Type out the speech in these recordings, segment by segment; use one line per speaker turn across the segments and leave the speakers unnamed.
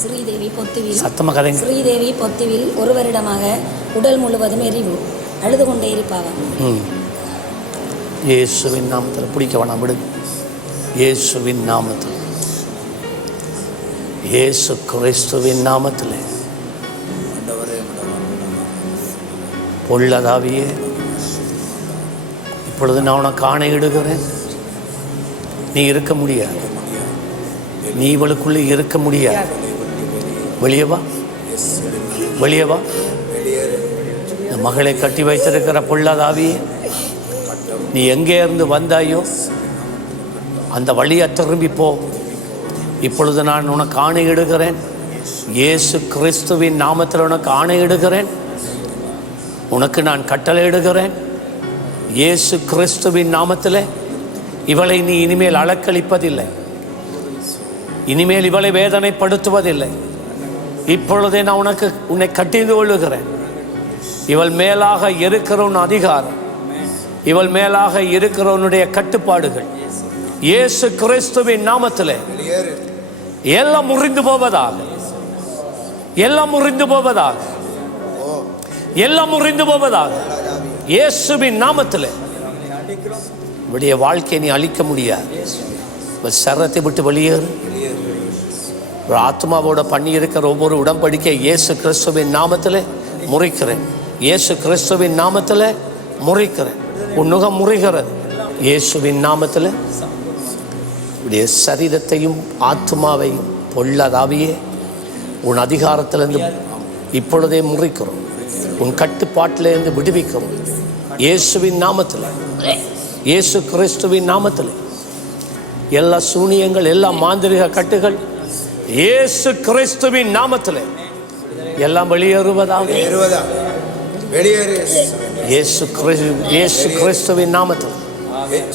ஸ்ரீதேவி பொத்துவில்.
சத்தமாக கதைங்க.
ஸ்ரீதேவி பொத்துவில் ஒரு வருடமாக உடல் முழுவதும் எரிவு. அழுது கொண்டே இருப்பாவாம்
இயேசுவின் நாமத்தில் பிடிக்க வேணாம் விடு. இயேசுவின் நாமத்தில். இயேசு கிறிஸ்துவின் நாமத்தில். பொல்லதாவியே இப்பொழுது நான் உனக்கு ஆணையிடுகிறேன். நீ இருக்க முடியாது. நீ இவளுக்குள்ளே இருக்க முடியாது. வெளியே வா. வெளியே வா. இந்த மகளை கட்டி வைத்திருக்கிற பொல்லாதாவியே நீ எங்கே இருந்து வந்தாயோ அந்த வழியை திரும்பி போ. இப்பொழுது நான் உனக்கு ஆணையிடுகிறேன் இயேசு கிறிஸ்துவின் நாமத்தில் உனக்கு ஆணையிடுகிறேன் உனக்கு நான் கட்டளையிடுகிறேன் இயேசு கிறிஸ்துவின் நாமத்தில் இவளை நீ இனிமேல் அலக்களிப்பதில்லை. இனிமேல் இவளை வேதனைப்படுத்துவதில்லை. இப்பொழுதே நான் உனக்கு உன்னை கட்டிந்து கொள்ளுகிறேன். இவள் மேலாக இருக்கிறவன் அதிகாரம். இவள் மேலாக இருக்கிறவனுடைய கட்டுப்பாடுகள். இயேசு கிறிஸ்துவின் நாமத்திலே. எல்லாம் முறிந்து போவதாக. எல்லாம் முறிந்து போவதாக. எல்லாம் முறிந்து போவதாக. இயேசுவின் நாமத்திலே. இவருடைய வாழ்க்கையை நீ அழிக்க முடியாது. சரத்தை விட்டு வெளியேறு. ஆத்மாவோட பண்ணி இருக்கிற ஒவ்வொரு உடன்படிக்கை இயேசு கிறிஸ்துவின் நாமத்தில் முறைக்கிறேன். இயேசு கிறிஸ்துவின் நாமத்தில் முறைக்கிறேன். உன் நுகம் இயேசுவின் நாமத்தில். உடைய சரீரத்தையும் ஆத்மாவையும் பொல்லாதாவியே உன் அதிகாரத்திலிருந்து இப்பொழுதே முறிக்கிறோம். உன் கட்டுப்பாட்டிலிருந்து விடுவிக்கிறோம். இயேசுவின் நாமத்தில். இயேசு கிறிஸ்துவின் நாமத்தில். எல்லா சூனியங்கள் எல்லா மாந்திரிக கட்டுகள் இயேசு கிறிஸ்துவின் நாமத்தில். எல்லாம் வெளியேறுவதாக.
வெளியேறுவதா வெளியேறு.
இயேசு கிறிஸ்து இயேசு கிறிஸ்துவின் நாமத்தில்.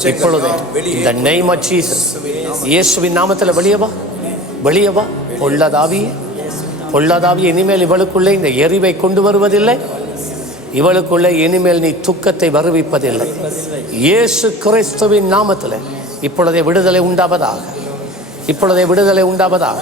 இப்பொழுது இந்த நெய்ம் ஆஃப் ஜீசஸ் இயேசுவின் நாமத்தில் வெளியே வா. வெளியே வா. பொல்லதாவியே இனிமேல் இவளுக்குள்ளே இந்த எரிவை கொண்டு வருவதில்லை. இவளுக்குள்ளே இனிமேல் நீ துக்கத்தை வருவிப்பதில்லை. இயேசு கிறிஸ்துவின் நாமத்தில் இப்பொழுதே விடுதலை உண்டாவதாக. இப்பொழுதே விடுதலை உண்டாவதா?